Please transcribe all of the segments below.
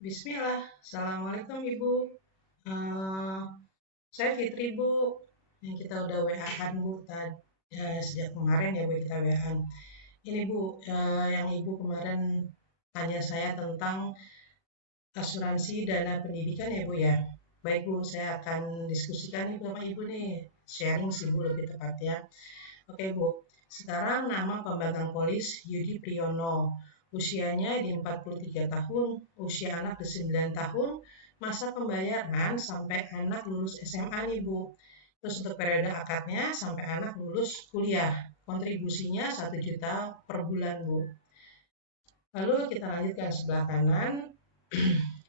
Bismillah, Assalamualaikum Ibu. Eh, saya Fitri Bu, yang kita udah WA-an Bu sejak kemarin ya Bu kita WA-an. Ini Bu, yang Ibu kemarin tanya saya tentang asuransi dana pendidikan ya Bu ya. Baik Bu, saya akan diskusikan nih sama Ibu nih, sharing sih Bu lebih tepatnya. Oke Bu, sekarang nama pembangkang polis Yudi Priyono. Usianya di 43 tahun, usia anak di 9 tahun, masa pembayaran sampai anak lulus SMA nih Bu. Terus untuk periode akadnya sampai anak lulus kuliah. Kontribusinya 1 juta per bulan Bu. Lalu kita lanjutkan sebelah kanan.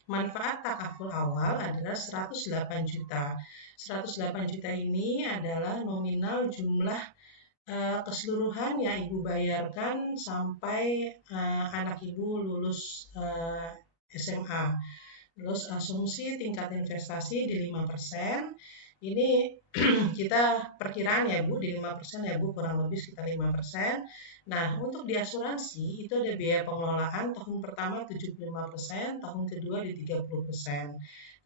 Manfaat takaful awal adalah 108 juta. 108 juta ini adalah nominal jumlah keseluruhan yang Ibu bayarkan sampai anak Ibu lulus SMA. Terus asumsi tingkat investasi di 5%. Ini kita perkiraan ya Bu, di 5% ya Bu, kurang lebih sekitar 5%. Nah, untuk di asuransi itu ada biaya pengelolaan tahun pertama 75%, tahun kedua di 30%.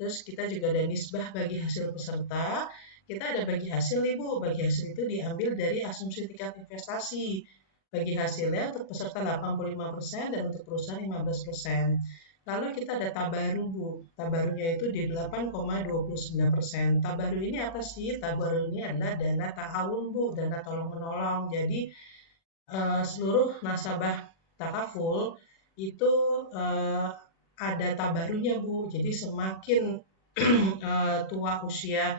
Terus kita juga ada nisbah bagi hasil peserta. Kita ada bagi hasil nih Bu, bagi hasil itu diambil dari asumsi tingkat investasi. Bagi hasilnya untuk peserta 85% dan untuk perusahaan 15%. Lalu kita ada tabaru Bu. Tabarunya itu di 8,29%. Tabaru ini apa sih? Tabaru ini adalah dana ta'awun Bu, dana tolong menolong. Jadi seluruh nasabah takaful itu eh, ada tabarunya Bu. Jadi semakin tua usia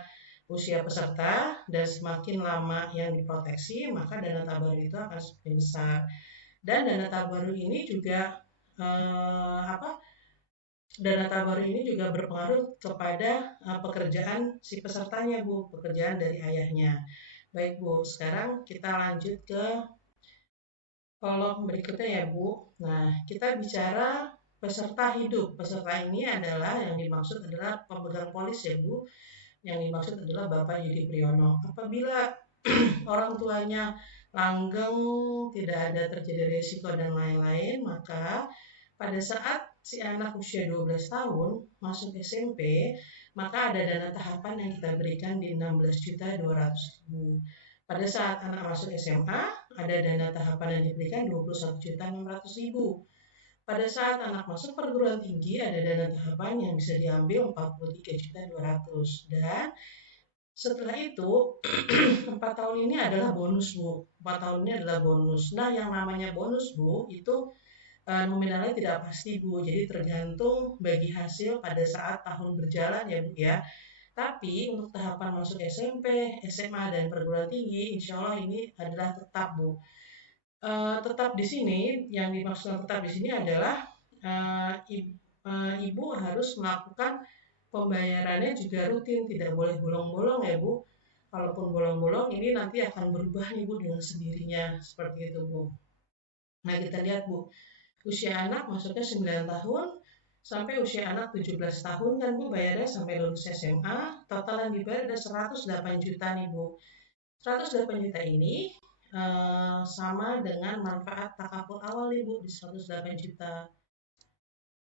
peserta dan semakin lama yang diproteksi, maka dana tabaru itu akan semakin besar. Dan dana tabaru ini juga apa? Dana tabaru ini juga berpengaruh kepada pekerjaan si pesertanya Bu, pekerjaan dari ayahnya. Baik Bu, sekarang kita lanjut ke kolom berikutnya ya Bu. Nah, kita bicara peserta hidup. Peserta ini adalah yang dimaksud adalah pemegang polis ya Bu. Yang dimaksud adalah Bapak Yudi Priyono. Apabila orang tuanya langgeng, tidak ada terjadi risiko dan lain-lain, maka pada saat si anak usia 12 tahun masuk SMP, maka ada dana tahapan yang kita berikan di 16.200.000. Pada saat anak masuk SMA, ada dana tahapan yang diberikan 21.600.000. Pada saat anak masuk perguruan tinggi, ada dana tahapan yang bisa diambil 43.200.000. Dan setelah itu, 4 tahun ini adalah bonus Bu. 4 tahun ini adalah bonus. Nah, yang namanya bonus Bu, itu nominalnya tidak pasti Bu. Jadi tergantung bagi hasil pada saat tahun berjalan ya Bu ya. Tapi untuk tahapan masuk SMP, SMA, dan perguruan tinggi, insya Allah ini adalah tetap Bu. Tetap di sini, yang dimaksudkan tetap di sini adalah uh, Ibu harus melakukan pembayarannya juga rutin, tidak boleh bolong-bolong ya Bu. Kalaupun bolong-bolong ini nanti akan berubah nih Bu dengan sendirinya, seperti itu Bu. Nah kita lihat Bu, usia anak masuknya 9 tahun, sampai usia anak 17 tahun kan Bu bayarnya sampai lulus SMA, total yang dibayar ada 108 juta nih Bu. 108 juta ini sama dengan manfaat takaful awal nih Bu di 108 juta.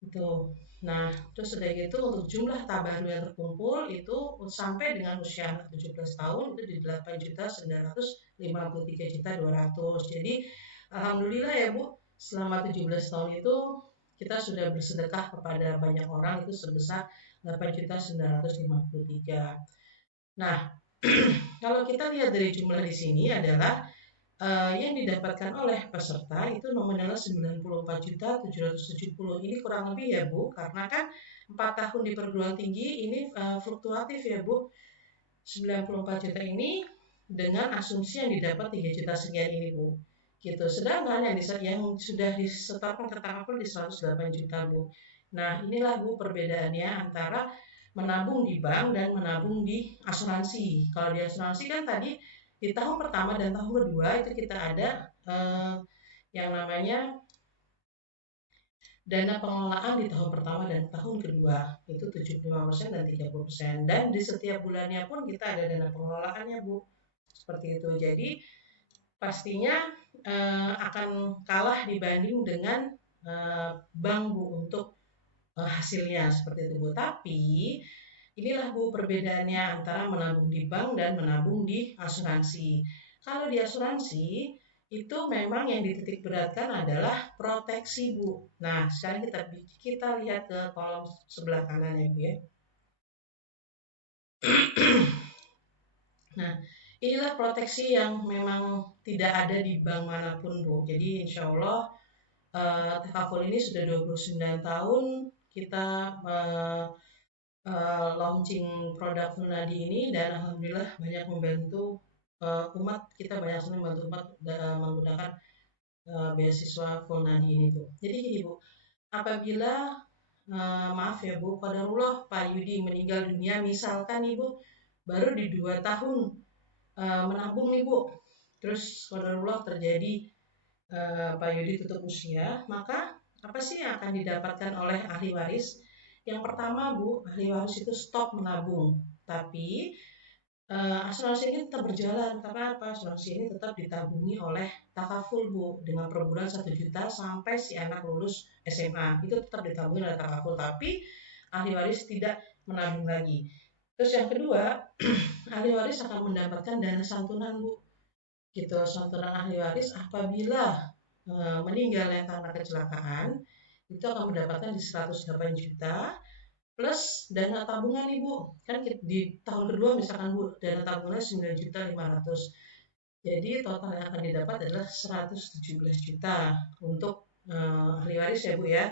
Itu. Nah, terus udah gitu untuk jumlah tabaru yang terkumpul itu sampai dengan usia anak 17 tahun itu di 8.953.200. Jadi alhamdulillah ya Bu, selama 17 tahun itu kita sudah bersedekah kepada banyak orang itu sebesar 8.953. Nah, kalau kita lihat dari jumlah di sini adalah yang didapatkan oleh peserta itu nominalnya 94.770. Ini kurang lebih ya Bu, karena kan 4 tahun di perguruan tinggi ini fluktuatif ya Bu. 94 juta ini dengan asumsi yang didapat 3 juta sekian ini Bu. Gitu. Sedangkan yang sudah disetorkan ke takaful di 108 juta Bu. Nah, inilah Bu perbedaannya antara menabung di bank dan menabung di asuransi. Kalau di asuransi kan tadi di tahun pertama dan tahun kedua itu kita ada yang namanya dana pengelolaan di tahun pertama dan tahun kedua itu 75% dan 30%, dan di setiap bulannya pun kita ada dana pengelolaannya Bu, seperti itu. Jadi pastinya akan kalah dibanding dengan bank Bu untuk hasilnya seperti itu Bu. Tapi inilah Bu perbedaannya antara menabung di bank dan menabung di asuransi. Kalau di asuransi itu memang yang dititik beratkan adalah proteksi Bu. Nah sekarang kita lihat ke kolom sebelah kanan ya Bu ya. Nah, inilah proteksi yang memang tidak ada di bank manapun, Bu. Jadi insya Allah Takaful ini sudah 29 tahun kita launching produk Fulnadi ini dan alhamdulillah banyak membantu umat, kita banyak sekali membantu umat menggunakan beasiswa Fulnadi ini, Bu. Jadi gini, Bu, apabila maaf ya Bu, qadarullah Pak Yudi meninggal dunia, misalkan Ibu baru di 2 tahun menabung nih Bu, terus qadarullah terjadi Pak Yudi tutup usia, maka apa sih yang akan didapatkan oleh ahli waris? Yang pertama Bu, ahli waris itu stop menabung, tapi asuransi ini tetap berjalan karena apa? Asuransi ini tetap ditabungi oleh takaful Bu, dengan per bulan 1 juta sampai si anak lulus SMA, itu tetap ditabungi oleh takaful, tapi ahli waris tidak menabung lagi. Terus yang kedua, ahli waris akan mendapatkan dana santunan Bu, gitu, santunan ahli waris apabila meninggalnya karena kecelakaan itu akan mendapatkan di 108 juta plus dana tabungan Ibu. Kan di tahun kedua misalkan Bu, dana tabungannya 9.500.000. Jadi total yang akan didapat adalah 117 juta untuk ahli waris ya Bu ya.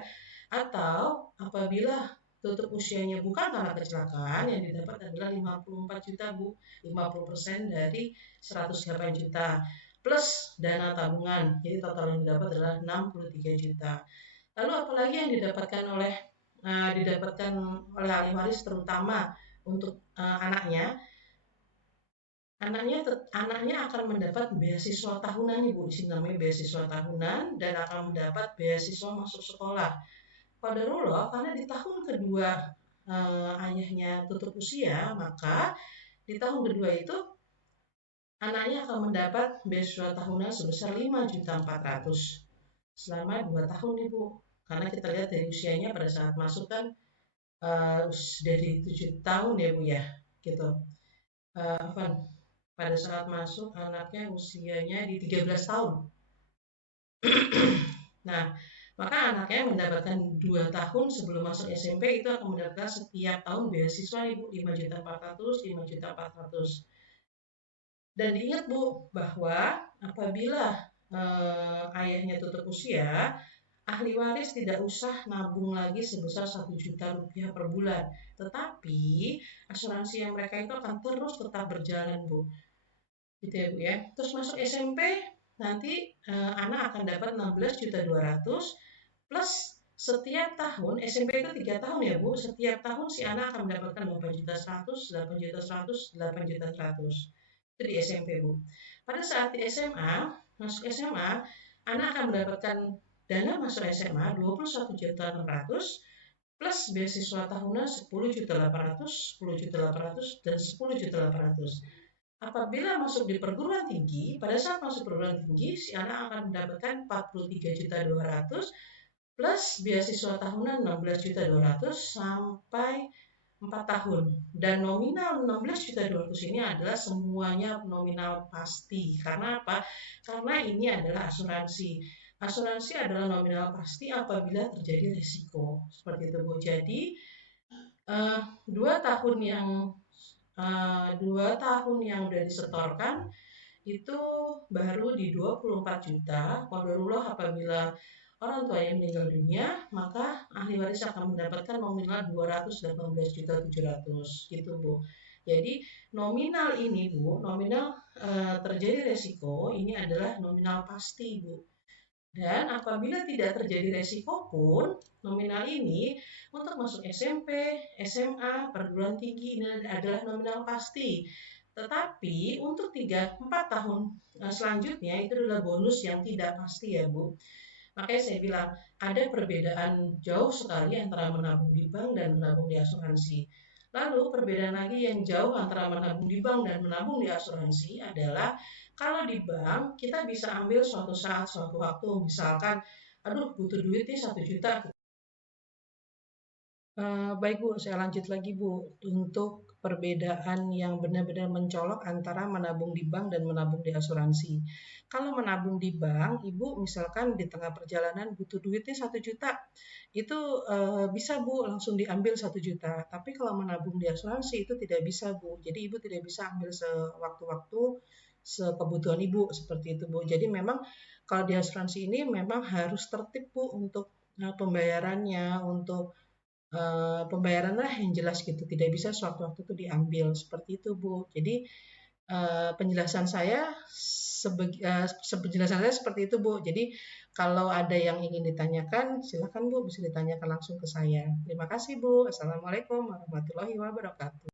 Atau apabila tutup usianya bukan karena kecelakaan, yang didapat adalah 54 juta Bu, 50% dari 108 juta plus dana tabungan. Jadi total yang didapat adalah 63 juta. Lalu apalagi yang didapatkan oleh ahli waris, terutama untuk anaknya. Anaknya akan mendapat beasiswa tahunan Ibu, di sini namanya beasiswa tahunan, dan akan mendapat beasiswa masuk sekolah. Qadarullah karena di tahun kedua ayahnya tutup usia, maka di tahun kedua itu anaknya akan mendapat beasiswa tahunan sebesar 5.400.000 selama 2 tahun Ibu. Karena kita lihat dari usianya pada saat masuk kan dari 7 tahun ya Bu ya, gitu. Pada saat masuk anaknya usianya di 13 tahun. Nah, maka anaknya mendapatkan 2 tahun sebelum masuk SMP itu akan mendapatkan setiap tahun beasiswa Ibu 5.400.000, 5.400.000. Dan diingat Bu bahwa apabila ayahnya tutup usia, ahli waris tidak usah nabung lagi sebesar 1 juta rupiah per bulan. Tetapi asuransi yang mereka itu akan terus tetap berjalan Bu. Gitu ya Bu ya. Terus masuk SMP nanti anak akan dapat 16.200.000 plus setiap tahun, SMP itu 3 tahun ya Bu, setiap tahun si anak akan mendapatkan 8.100.000, 8.100.000, 8.100.000. Itu di SMP Bu. Pada saat di SMA, masuk SMA, anak akan mendapatkan dana masuk SMA 21.600.000 plus beasiswa tahunan 10.800.000, 10.800.000 dan 10.800.000. Apabila masuk di perguruan tinggi, pada saat masuk perguruan tinggi, si anak akan mendapatkan 43.200.000 plus beasiswa tahunan 16.200.000 sampai 4 tahun. Dan nominal 16.200.000 ini adalah semuanya nominal pasti. Karena apa? Karena ini adalah asuransi. Asuransi adalah nominal pasti apabila terjadi risiko. Seperti itu Bu. Jadi 2 tahun yang 2 tahun yang sudah disetorkan itu baru di 24 juta. Qadarullah apabila orang tuanya meninggal dunia, maka ahli waris akan mendapatkan nominal 218.700.000 gitu Bu. Jadi nominal ini Bu, nominal terjadi resiko ini adalah nominal pasti Bu. Dan apabila tidak terjadi resiko pun, nominal ini untuk masuk SMP, SMA, perguruan tinggi ini adalah nominal pasti. Tetapi untuk 3-4 tahun selanjutnya itu adalah bonus yang tidak pasti ya Bu. Makanya saya bilang ada perbedaan jauh sekali antara menabung di bank dan menabung di asuransi. Lalu perbedaan lagi yang jauh antara menabung di bank dan menabung di asuransi adalah kalau di bank kita bisa ambil suatu saat, suatu waktu, misalkan aduh butuh duit nih 1 juta, Baik Bu, saya lanjut lagi Bu. Untuk perbedaan yang benar-benar mencolok antara menabung di bank dan menabung di asuransi. Kalau menabung di bank, Ibu misalkan di tengah perjalanan butuh duitnya 1 juta, itu bisa Bu langsung diambil 1 juta. Tapi kalau menabung di asuransi itu tidak bisa Bu. Jadi Ibu tidak bisa ambil sewaktu-waktu sekebutuhan Ibu seperti itu Bu. Jadi memang kalau di asuransi ini memang harus tertib Bu untuk pembayarannya, untuk pembayaran lah yang jelas gitu, tidak bisa sewaktu-waktu itu diambil, seperti itu Bu. Jadi penjelasan saya penjelasan saya seperti itu Bu. Jadi kalau ada yang ingin ditanyakan, silakan Bu, bisa ditanyakan langsung ke saya. Terima kasih Bu. Assalamualaikum warahmatullahi wabarakatuh.